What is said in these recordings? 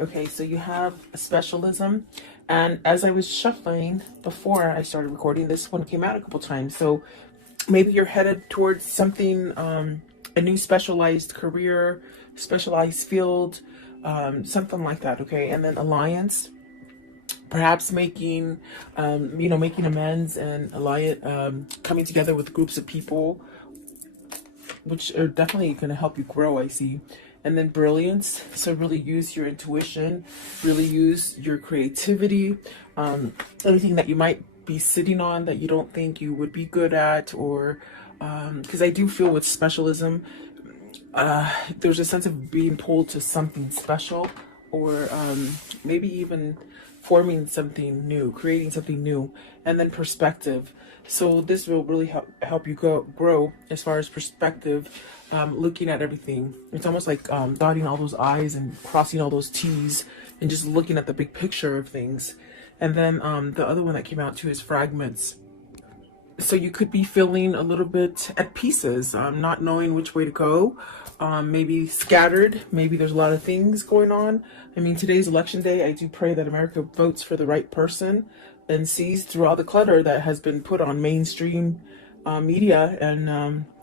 Okay, so you have a specialism. And as I was shuffling before I started recording, this one came out a couple times. So maybe you're headed towards something, a new specialized career, specialized field, something like that. Okay, and then alliance, perhaps making, making amends and alliance, coming together with groups of people, which are definitely going to help you grow, I see. And then brilliance, so really use your intuition, really use your creativity, anything that you might be sitting on that you don't think you would be good at, or because I do feel with specialism, there's a sense of being pulled to something special, or maybe even forming something new, creating something new. And then perspective, so this will really help you grow as far as perspective, looking at everything. It's almost like dotting all those I's and crossing all those T's and just looking at the big picture of things. And then the other one that came out too is fragments. So you could be feeling a little bit at pieces, not knowing which way to go, maybe scattered, maybe there's a lot of things going on. I mean, today's election day. I do pray that America votes for the right person and sees through all the clutter that has been put on mainstream media. And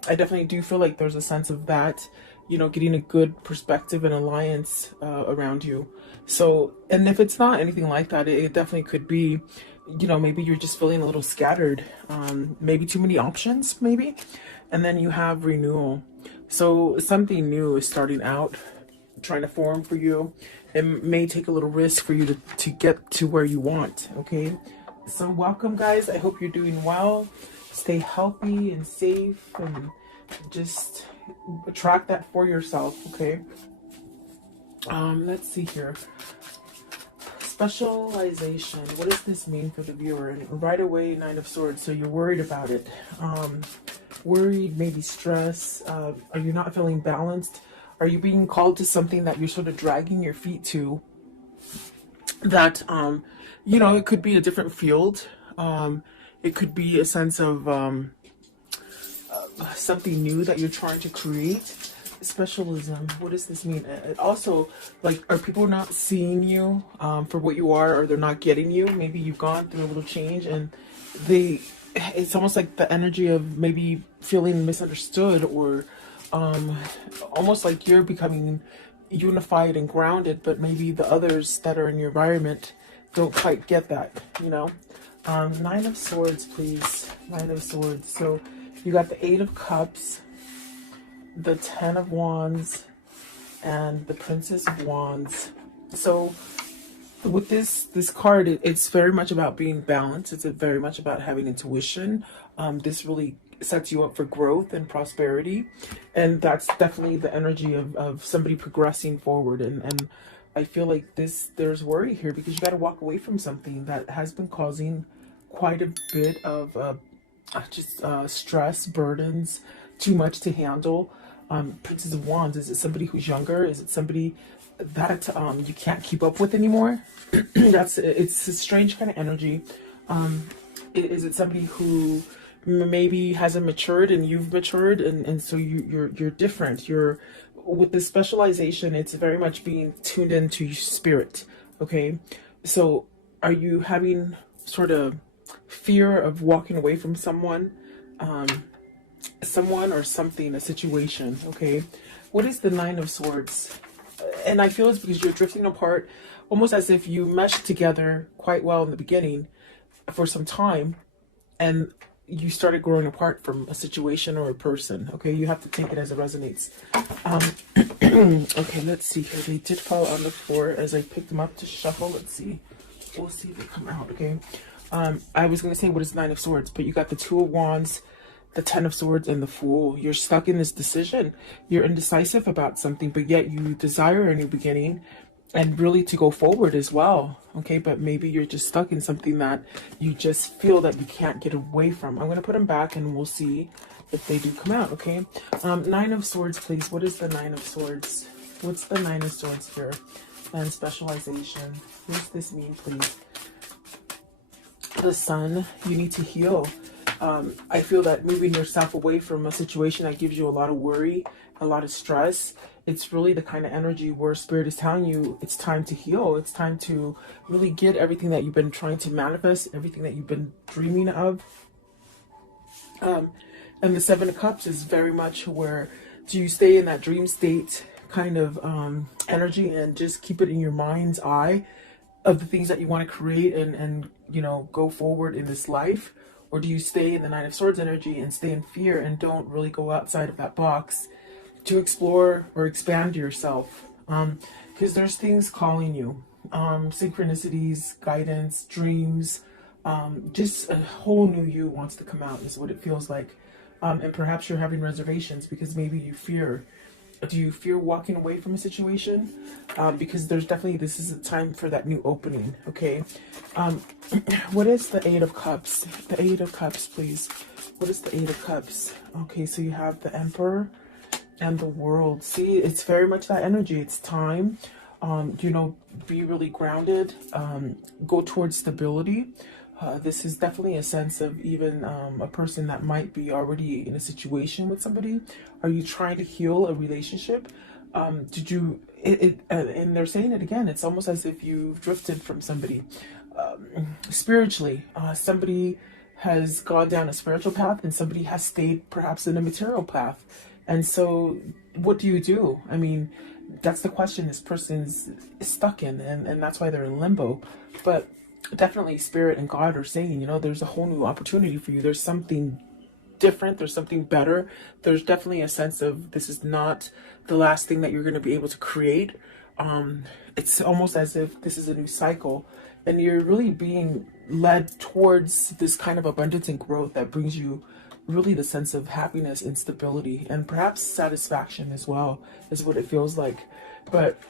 I definitely do feel like there's a sense of that, getting a good perspective and alliance around you. So, and if it's not anything like that, it definitely could be, maybe you're just feeling a little scattered, maybe too many options, maybe. And then you have renewal. So something new is starting out, trying to form for you. It may take a little risk for you to get to where you want, okay? So welcome, guys. I hope you're doing well. Stay healthy and safe, and just attract that for yourself, okay? Let's see here. Specialization. What does this mean for the viewer? And right away, Nine of Swords. So you're worried about it. Worried, maybe stress. Are you not feeling balanced? Are you being called to something that you're sort of dragging your feet to? That, it could be a different field. It could be a sense of something new that you're trying to create. Specialism. What does this mean? It also, like, are people not seeing you for what you are, or they're not getting you? Maybe you've gone through a little change, and it's almost like the energy of maybe feeling misunderstood, or almost like you're becoming unified and grounded, but maybe the others that are in your environment don't quite get that, Nine of Swords, please. Nine of Swords. So you got the Eight of Cups, the Ten of Wands, and the Princess of Wands. So with this card, it's very much about being balanced. It's very much about having intuition. This really sets you up for growth and prosperity, and that's definitely the energy of somebody progressing forward. And I feel like there's worry here, because you got to walk away from something that has been causing quite a bit of stress, burdens, too much to handle. Princess of Wands, is it somebody who's younger? Is it somebody that you can't keep up with anymore? It's a strange kind of energy. Is it somebody who maybe hasn't matured and you've matured, and so you're different? You're with this specialization, it's very much being tuned into your spirit, okay? So are you having sort of fear of walking away from someone or something, a situation, okay? What is the Nine of Swords? And I feel it's because you're drifting apart, almost as if you meshed together quite well in the beginning for some time, and you started growing apart from a situation or a person, okay? You have to take it as it resonates. Okay, let's see here. They did fall on the floor as I picked them up to shuffle. Let's see. We'll see if they come out, okay? I was going to say, what is Nine of Swords? But you got the Two of Wands, the Ten of Swords, and the Fool. You're stuck in this decision. You're indecisive about something, but yet you desire a new beginning and really to go forward as well, okay? But maybe you're just stuck in something that you just feel that you can't get away from. I'm going to put them back and we'll see if they do come out, okay? Nine of Swords, please. What is the Nine of Swords? What's the Nine of Swords here? And specialization. What does this mean, please? The Sun. You need to heal. I feel that moving yourself away from a situation that gives you a lot of worry a lot of stress. It's really the kind of energy where spirit is telling you it's time to heal. It's time to really get everything that you've been trying to manifest, everything that you've been dreaming of. And the Seven of Cups is very much where do you stay in that dream state kind of energy and just keep it in your mind's eye of the things that you want to create and you know, go forward in this life? Or do you stay in the Nine of Swords energy and stay in fear and don't really go outside of that box to explore or expand yourself? Because there's things calling you, synchronicities, guidance, dreams, just a whole new you wants to come out is what it feels like. And perhaps you're having reservations because maybe you fear. Do you fear walking away from a situation? Because there's definitely, this is a time for that new opening, okay? What is the Eight of Cups? The Eight of Cups, please. What is the Eight of Cups? Okay, so you have the Emperor and the World. See, it's very much that energy. It's time, you know, be really grounded, go towards stability. This is definitely a sense of even a person that might be already in a situation with somebody. Are you trying to heal a relationship? Did you, and they're saying it again, it's almost as if you've drifted from somebody. Spiritually, somebody has gone down a spiritual path and somebody has stayed perhaps in a material path. And so what do you do? I mean, that's the question this person's stuck in, and that's why they're in limbo. But definitely Spirit and God are saying, you know, there's a whole new opportunity for you. There's something different. There's something better. There's definitely a sense of this is not the last thing that you're going to be able to create. It's almost as if this is a new cycle and you're really being led towards this kind of abundance and growth that brings you really the sense of happiness and stability and perhaps satisfaction as well is what it feels like. But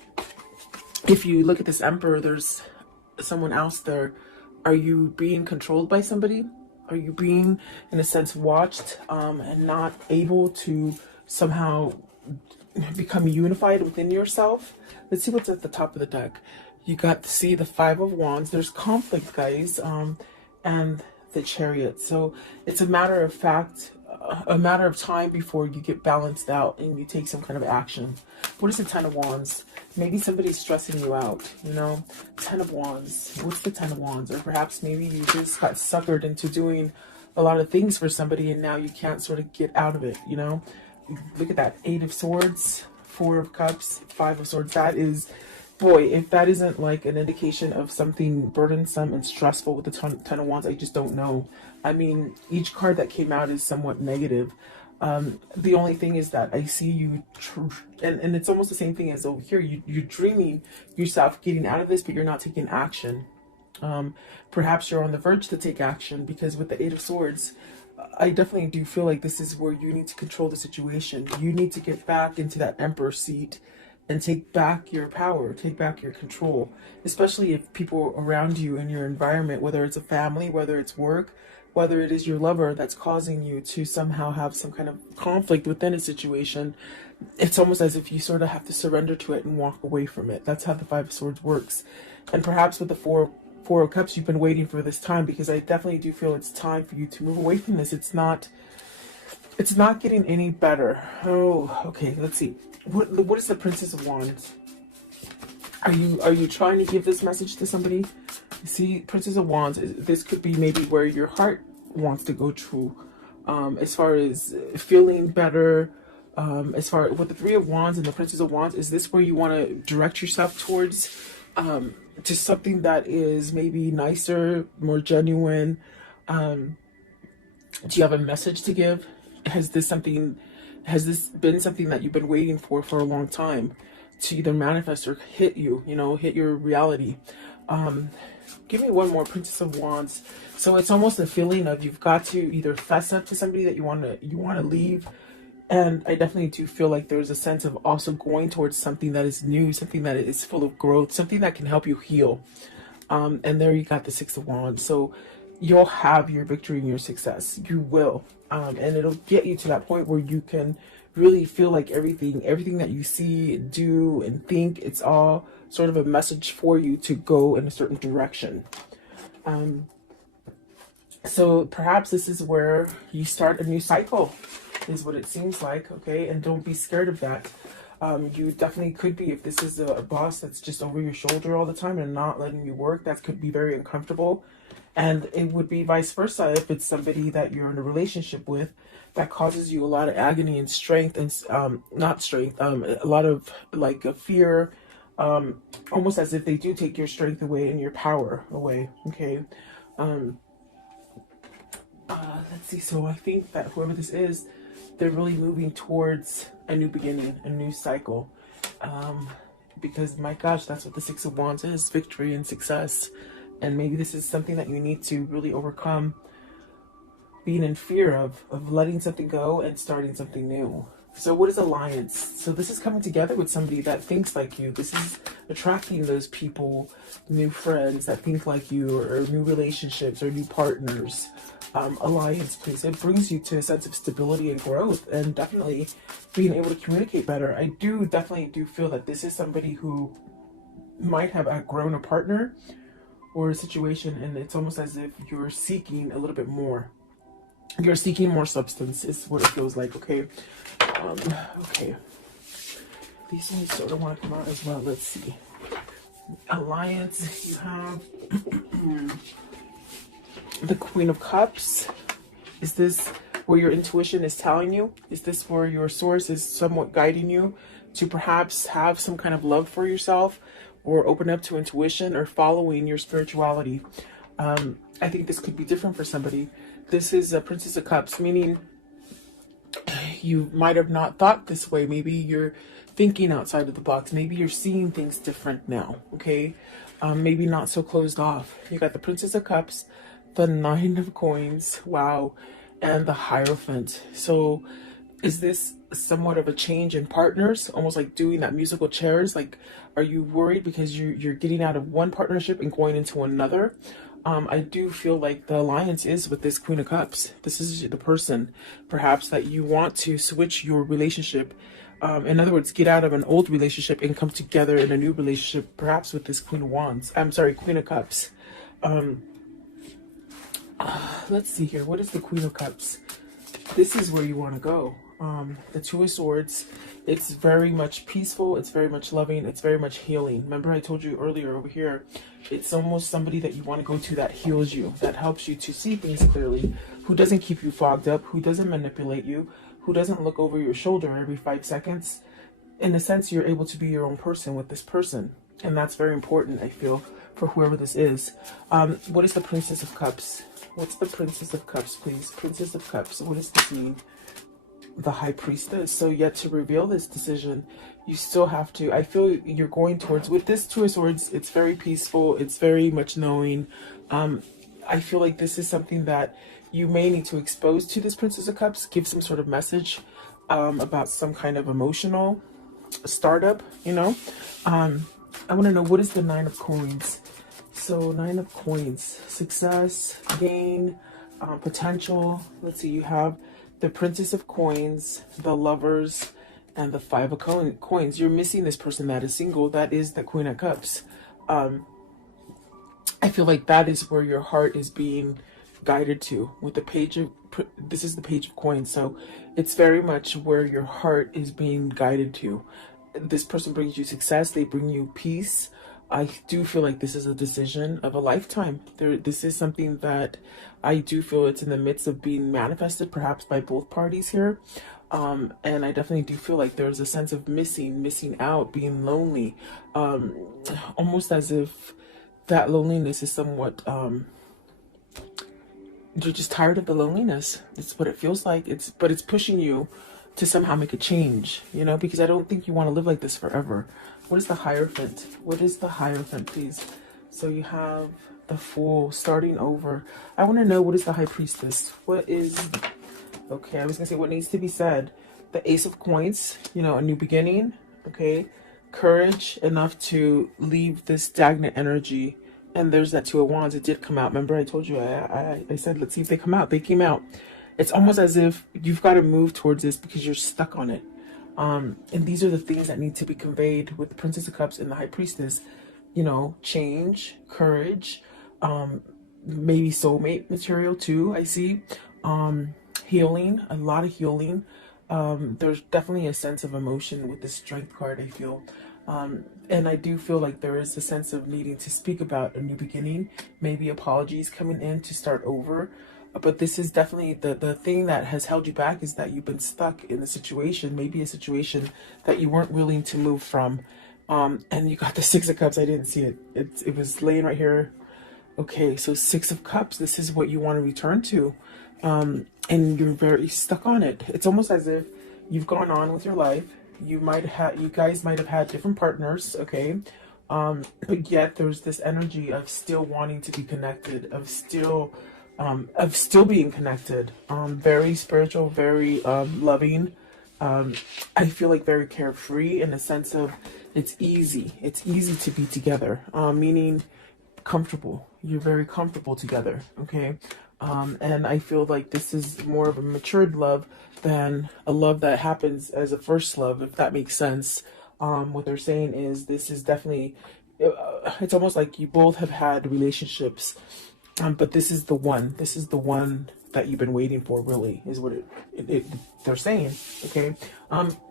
if you look at this Emperor, there's someone else there. Are you being controlled by somebody? Are you being, in a sense, watched and not able to somehow become unified within yourself? Let's see what's at the top of the deck. You got to see the Five of Wands. There's conflict, guys, and the Chariot. So it's a matter of fact, a matter of time before you get balanced out and you take some kind of action. What is the Ten of Wands? Maybe somebody's stressing you out, you know? Ten of Wands. What's the Ten of Wands? Or perhaps maybe you just got suckered into doing a lot of things for somebody and now you can't sort of get out of it, you know? Look at that. Eight of Swords, Four of Cups, Five of Swords. That is, boy, if that isn't like an indication of something burdensome and stressful with the Ten of Wands, I just don't know. I mean, each card that came out is somewhat negative. The only thing is that I see you, and it's almost the same thing as over here. You're dreaming yourself getting out of this, but you're not taking action. Perhaps you're on the verge to take action because with the Eight of Swords, I definitely do feel like this is where you need to control the situation. You need to get back into that Emperor seat and take back your power, take back your control, especially if people around you in your environment, whether it's a family, whether it's work, whether it is your lover that's causing you to somehow have some kind of conflict within a situation. It's almost as if you sort of have to surrender to it and walk away from it. That's how the Five of Swords works. And perhaps with the Four of Cups, you've been waiting for this time, because I definitely do feel it's time for you to move away from this. It's not getting any better. Oh, okay, let's see. What is the Princess of Wands? Are you trying to give this message to somebody? You see, Princess of Wands, this could be maybe where your heart wants to go to, as far as feeling better, as far with the Three of Wands and the Princess of Wands. Is this where you want to direct yourself towards, to something that is maybe nicer, more genuine? Do you have a message to give? Has this been something that you've been waiting for a long time to either manifest or hit you, hit your reality? Give me one more, Princess of Wands. So it's almost a feeling of you've got to either fess up to somebody that you want to leave. And I definitely do feel like there's a sense of also going towards something that is new, something that is full of growth, something that can help you heal. And there you got the Six of Wands. So you'll have your victory and your success. You will. And it'll get you to that point where you can really feel like everything that you see, do, and think, it's all sort of a message for you to go in a certain direction. So perhaps this is where you start a new cycle. is what it seems like, okay? And don't be scared of that. You definitely could be, if this is a boss that's just over your shoulder all the time and not letting you work, that could be very uncomfortable. And it would be vice versa if it's somebody that you're in a relationship with that causes you a lot of agony and strength and not strength, a lot of like a fear, almost as if they do take your strength away and your power away. Okay. Let's see. So I think that whoever this is, they're really moving towards a new beginning, a new cycle. Because my gosh, that's what the Six of Wands is, victory and success. And maybe this is something that you need to really overcome, being in fear of letting something go and starting something new. So what is alliance? So this is coming together with somebody that thinks like you. This is attracting those people, new friends that think like you, or new relationships or new partners. Alliance, please. It brings you to a sense of stability and growth, and definitely being able to communicate better. I definitely do feel that this is somebody who might have outgrown a partner or a situation, and it's almost as if you're seeking a little bit more. You're seeking more substance is what it feels like, okay? Okay. These ones sort of want to come out as well. Let's see. Alliance, you have the Queen of Cups. Is this where your intuition is telling you? Is this where your source is somewhat guiding you to perhaps have some kind of love for yourself, or open up to intuition, or following your spirituality? I think this could be different for somebody. This is a Princess of Cups, meaning you might have not thought this way. Maybe you're thinking outside of the box. Maybe you're seeing things different now, okay? Maybe not so closed off. You got the Princess of Cups, the Nine of Coins, wow, and the Hierophant. So is this somewhat of a change in partners, almost like doing that musical chairs? Like, are you worried because you're getting out of one partnership and going into another? I do feel like the alliance is with this Queen of Cups. This is the person, perhaps, that you want to switch your relationship. In other words, get out of an old relationship and come together in a new relationship, perhaps with this Queen of Wands. I'm sorry, Queen of Cups. Let's see here. What is the Queen of Cups? This is where you want to go. The Two of Swords. It's very much peaceful. It's very much loving. It's very much healing. Remember I told you earlier over here, it's almost somebody that you want to go to that heals you, that helps you to see things clearly, who doesn't keep you fogged up, who doesn't manipulate you, who doesn't look over your shoulder every 5 seconds. In a sense, you're able to be your own person with this person. And that's very important, I feel, for whoever this is. What is the Princess of Cups? What's the Princess of Cups, please? Princess of Cups. What does this mean? The High Priestess. So yet to reveal this decision, you still have to, I feel you're going towards, with this Two of Swords, it's very peaceful. It's very much knowing. I feel like this is something that you may need to expose to this Princess of Cups, give some sort of message about some kind of emotional startup, you know. I want to know, what is the Nine of Coins? So Nine of Coins, success, gain, potential. Let's see, you have the Princess of Coins, the Lovers, and the Five of Coins. You're missing this person that is single. That is the Queen of Cups. I feel like that is where your heart is being guided to with the Page of, this is the Page of Coins. So it's very much where your heart is being guided to. This person brings you success. They bring you peace. I do feel like this is a decision of a lifetime. This is something that I do feel it's in the midst of being manifested, perhaps by both parties here. And I definitely do feel like there's a sense of missing out, being lonely, almost as if that loneliness is somewhat, you're just tired of the loneliness. It's what it feels like. But it's pushing you to somehow make a change, you know, because I don't think you want to live like this forever. What is the Hierophant? What is the Hierophant, please? So you have the Fool, starting over. I want to know, what is the High Priestess? What is, okay, I was going to say what needs to be said. The Ace of Coins, you know, a new beginning, okay? Courage enough to leave this stagnant energy. And there's that Two of Wands. It did come out. Remember I told you, I said, let's see if they come out. They came out. It's almost as if you've got to move towards this because you're stuck on it. And these are the things that need to be conveyed with the Princess of Cups and the High Priestess. You know, change, courage, maybe soulmate material too, I see. healing, a lot of healing. There's definitely a sense of emotion with the Strength card, I feel. And I do feel like there is a sense of needing to speak about a new beginning, maybe apologies coming in to start over. But this is definitely the thing that has held you back, is that you've been stuck in a situation, maybe a situation that you weren't willing to move from. And you got the Six of Cups. I didn't see it. It was laying right here. Okay, so Six of Cups, this is what you want to return to. And you're very stuck on it. It's almost as if you've gone on with your life. You guys might have had different partners, okay? But yet there's this energy of still wanting to be connected, of still being connected. Very spiritual, very loving. I feel like very carefree, in the sense of it's easy. It's easy to be together, meaning comfortable. You're very comfortable together, okay? And I feel like this is more of a matured love than a love that happens as a first love, if that makes sense. What they're saying is this is definitely, it's almost like you both have had relationships, but this is the one. This is the one that you've been waiting for, really, is what they're saying, okay?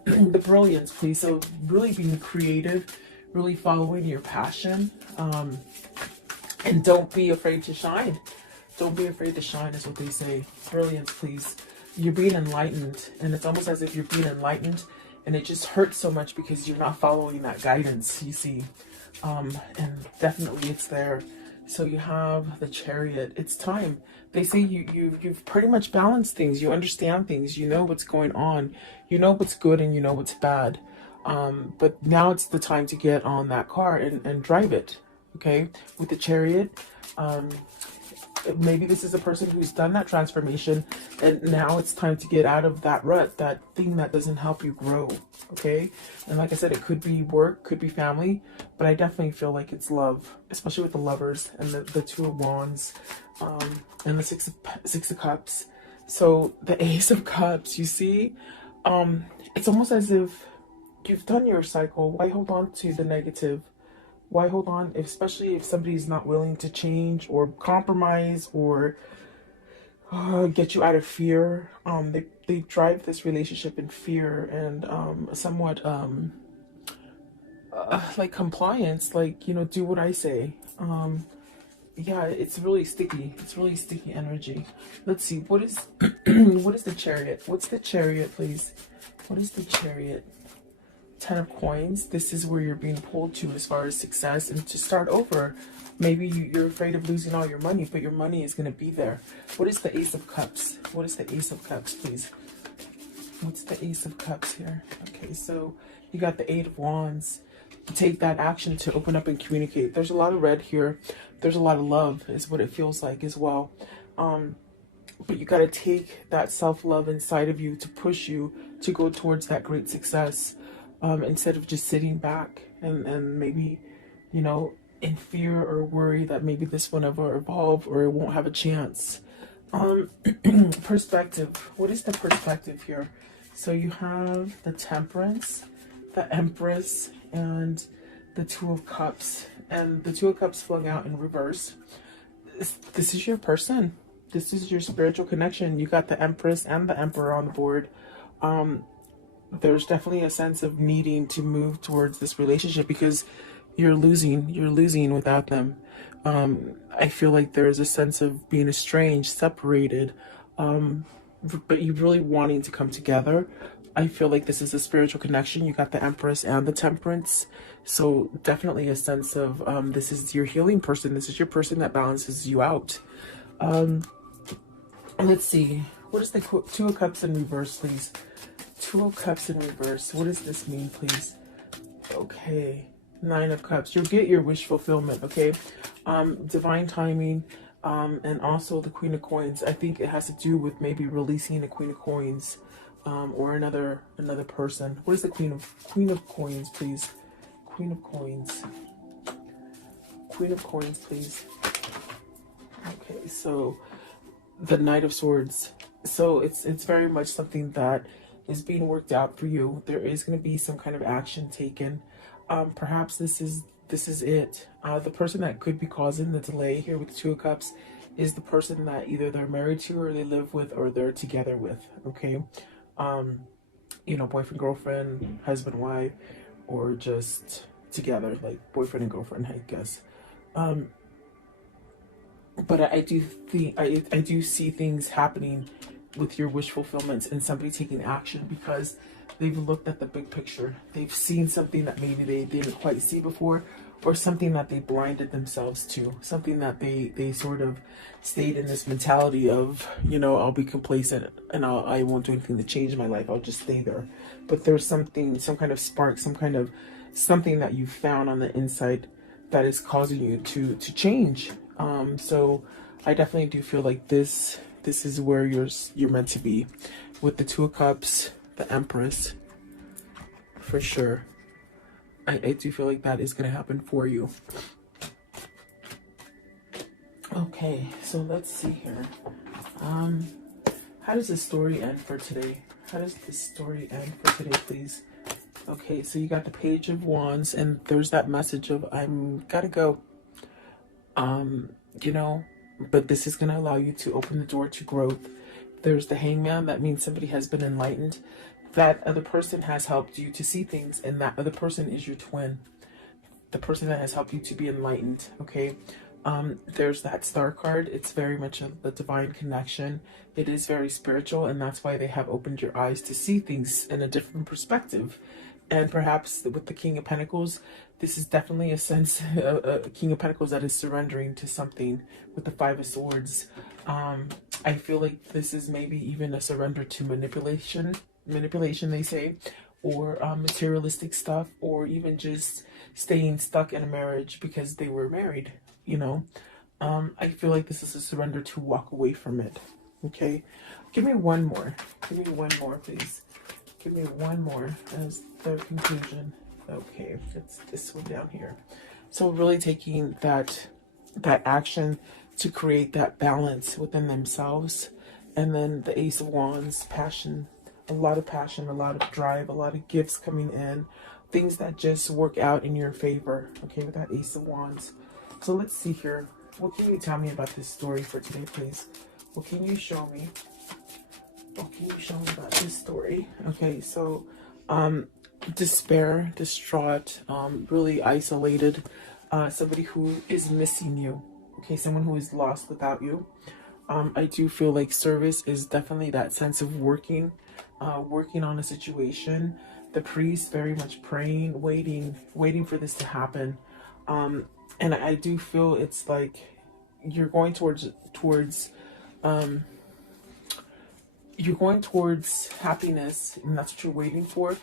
The brilliance, please. So really being creative, really following your passion, and don't be afraid to shine. Don't be afraid to shine, is what they say. Brilliance, please. You're being enlightened, and it's almost as if you're being enlightened, and it just hurts so much because you're not following that guidance, you see. And definitely it's there. So you have the Chariot. It's time. They say you've pretty much balanced things. You understand things. You know what's going on. You know what's good and you know what's bad. But now it's the time to get on that car and drive it. Okay, with the Chariot. Maybe this is a person who's done that transformation, and now it's time to get out of that rut, that thing that doesn't help you grow. Okay, and like I said, it could be work, could be family, but I definitely feel like it's love, especially with the Lovers and the Two of Wands, and the Six of Cups. So the Ace of Cups, you see, it's almost as if you've done your cycle. Why hold on to the negative? Why hold on, especially if somebody's not willing to change or compromise or get you out of fear? They drive this relationship in fear and somewhat like compliance, like, you know, do what I say. Yeah, it's really sticky. It's really sticky energy. Let's see, what is what is the Chariot? What's the Chariot, please? What is the Chariot? 10 of Coins. This is where you're being pulled to as far as success and to start over. Maybe you're afraid of losing all your money, but your money is going to be there. What is the Ace of Cups? What is the Ace of Cups, please? What's the Ace of Cups here? Okay, so you got the Eight of Wands. Take that action to open up and communicate. There's a lot of red here. There's a lot of love, is what it feels like as well. But you got to take that self-love inside of you to push you to go towards that great success. Instead of just sitting back and maybe, you know, in fear or worry that maybe this will never evolve or it won't have a chance. Perspective. What is the perspective here? So you have the Temperance, the Empress, and the Two of Cups. And the Two of Cups flung out in reverse. This is your person. This is your spiritual connection. You got the Empress and the Emperor on the board. There's definitely a sense of needing to move towards this relationship because you're losing without them. I feel like there's a sense of being estranged, separated, but you really wanting to come together. I feel like this is a spiritual connection. You got the Empress and the Temperance. So definitely a sense of this is your healing person. This is your person that balances you out. Let's see. What is the Two of Cups in reverse, please? Two of Cups in reverse. What does this mean, please? Okay. Nine of Cups. You'll get your wish fulfillment, okay? Divine timing, and also the Queen of Coins. I think it has to do with maybe releasing the Queen of Coins, or another person. What is the Queen of Coins, please? Queen of Coins. Queen of Coins, please. Okay, so the Knight of Swords. So it's very much something that is being worked out for you. There is going to be some kind of action taken. Perhaps this is it. The person that could be causing the delay here with the Two of Cups is the person that either they're married to or they live with or they're together with, okay? Um, you know, boyfriend, girlfriend, husband, wife, or just together, like boyfriend and girlfriend, I guess. Um, but I do think I do see things happening with your wish fulfillments and somebody taking action because they've looked at the big picture. They've seen something that maybe they didn't quite see before, or something that they blinded themselves to, something that they sort of stayed in this mentality of, you know, I'll be complacent and I won't do anything to change my life. I'll just stay there. But there's something, some kind of spark, some kind of something that you found on the inside that is causing you to change. So I definitely do feel like this is where you're meant to be, with the Two of Cups, the Empress, for sure. I do feel like that is going to happen for you. Okay, so let's see here. How does this story end for today? How does this story end for today, please? Okay, so you got the Page of Wands, and there's that message of I'm gotta go. You know, but this is gonna allow you to open the door to growth. There's the Hangman, that means somebody has been enlightened. That other person has helped you to see things, and that other person is your twin. The person that has helped you to be enlightened, okay? There's that Star card. It's very much a divine connection. It is very spiritual, and that's why they have opened your eyes to see things in a different perspective. And perhaps with the King of Pentacles, this is definitely a sense, a King of Pentacles that is surrendering to something with the Five of Swords. I feel like this is maybe even a surrender to manipulation they say, or materialistic stuff, or even just staying stuck in a marriage because they were married, you know. I feel like this is a surrender to walk away from it. Okay, give me one more. Give me one more, please. Give me one more as the conclusion. Okay, it's this one down here. So really taking that action to create that balance within themselves. And then the Ace of Wands, passion, a lot of passion, a lot of drive, a lot of gifts coming in, things that just work out in your favor. Okay, with that Ace of Wands. So let's see here. What can you tell me about this story for today, please? What can you show me? What can you show me about this story? Okay, so despair, distraught, really isolated, somebody who is missing you. Okay, someone who is lost without you. I do feel like service is definitely that sense of working on a situation. The priest very much praying, waiting for this to happen. And I do feel it's like you're going towards you're going towards happiness, and that's what you're waiting for.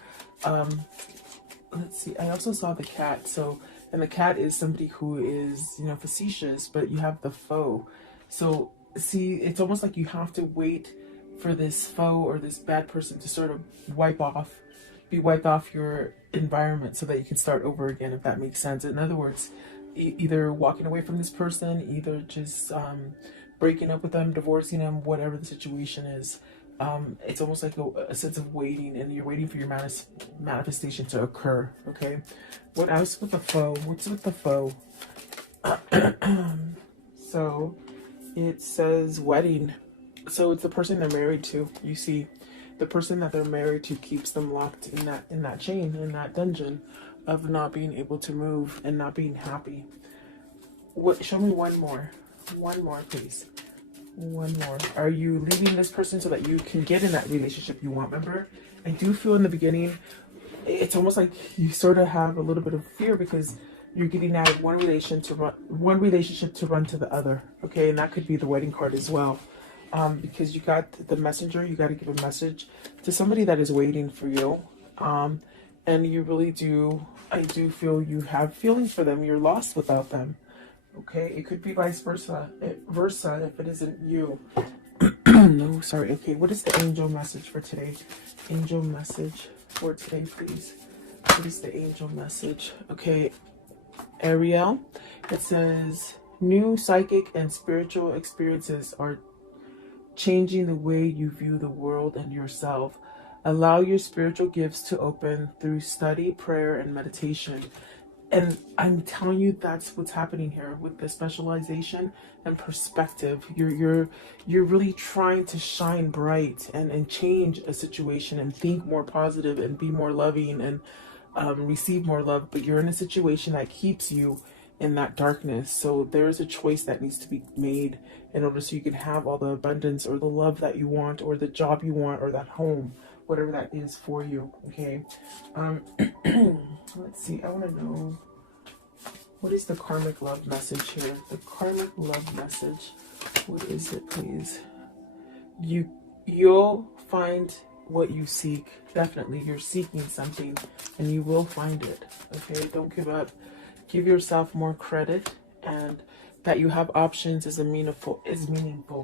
Let's see, I also saw the cat. So, and the cat is somebody who is, you know, facetious, but you have the foe. So see, it's almost like you have to wait for this foe or this bad person to sort of be wiped off your environment so that you can start over again, if that makes sense. In other words, either walking away from this person, either just breaking up with them, divorcing them, whatever the situation is. It's almost like a sense of waiting, and you're waiting for your manifestation to occur. Okay, what else with the foe? What's with the foe? So it says wedding. So it's the person they're married to. You see, the person that they're married to keeps them locked in that chain, in that dungeon of not being able to move and not being happy. What? Show me one more, please. One more. Are you leaving this person so that you can get in that relationship you want? Remember, I do feel in the beginning, it's almost like you sort of have a little bit of fear because you're getting out of one relationship to run to the other. Okay, and that could be the wedding card as well. Because you got the messenger, you got to give a message to somebody that is waiting for you. And you really do, I do feel you have feelings for them. You're lost without them. Okay, it could be vice versa if it isn't you. No, sorry. Okay, what is the angel message for today? Angel message for today, please. What is the angel message? Okay, Ariel, it says, new psychic and spiritual experiences are changing the way you view the world and yourself. Allow your spiritual gifts to open through study, prayer, and meditation. And I'm telling you, that's what's happening here with the specialization and perspective. You're really trying to shine bright and change a situation and think more positive and be more loving and receive more love. But you're in a situation that keeps you in that darkness. So there is a choice that needs to be made in order so you can have all the abundance or the love that you want or the job you want or that home, whatever that is for you. Okay. Let's see. I want to know, what is the karmic love message here? The karmic love message. What is it, please? You'll find what you seek. Definitely, you're seeking something, and you will find it. Okay. Don't give up. Give yourself more credit, and that you have options is meaningful.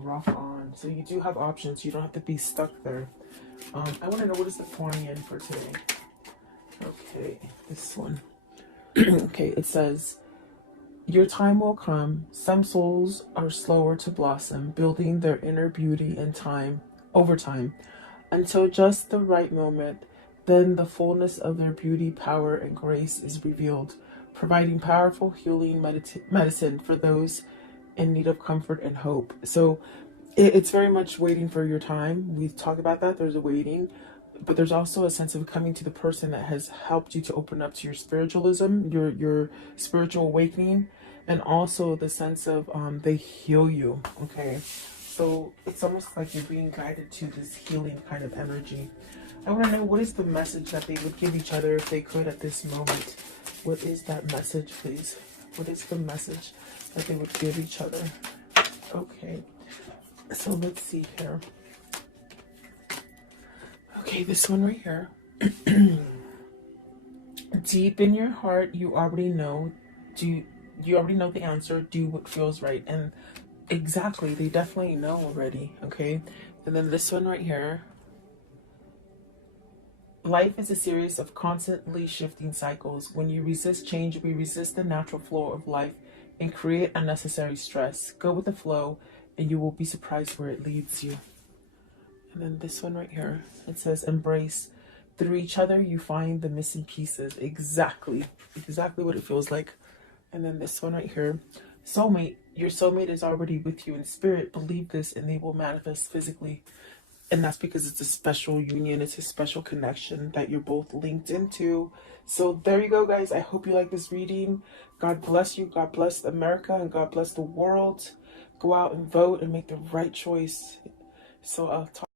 Rock on. So you do have options. You don't have to be stuck there. I want to know, what is the pouring in for today? Okay, this one. Okay, it says, your time will come. Some souls are slower to blossom, building their inner beauty in time, over time, until just the right moment. Then the fullness of their beauty, power, and grace is revealed, providing powerful healing medicine for those in need of comfort and hope. So it's very much waiting for your time. We talk about that. There's a waiting, but there's also a sense of coming to the person that has helped you to open up to your spiritualism, your spiritual awakening, and also the sense of they heal you. Okay, so it's almost like you're being guided to this healing kind of energy. I want to know, what is the message that they would give each other if they could at this moment? What is that message, please? What is the message that they would give each other? Okay, so let's see here. Okay, this one right here. Deep in your heart, you already know. You already know the answer? Do what feels right. And exactly, they definitely know already. Okay, and then this one right here. Life is a series of constantly shifting cycles. When you resist change, we resist the natural flow of life and create unnecessary stress. Go with the flow, and you will be surprised where it leads you. And then this one right here, it says, embrace. Through each other, you find the missing pieces. Exactly what it feels like. And then this one right here, soulmate. Your soulmate is already with you in spirit. Believe this, and they will manifest physically. And that's because it's a special union. It's a special connection that you're both linked into. So there you go, guys. I hope you like this reading. God bless you. God bless America, and God bless the world. Go out and vote and make the right choice. So I'll talk.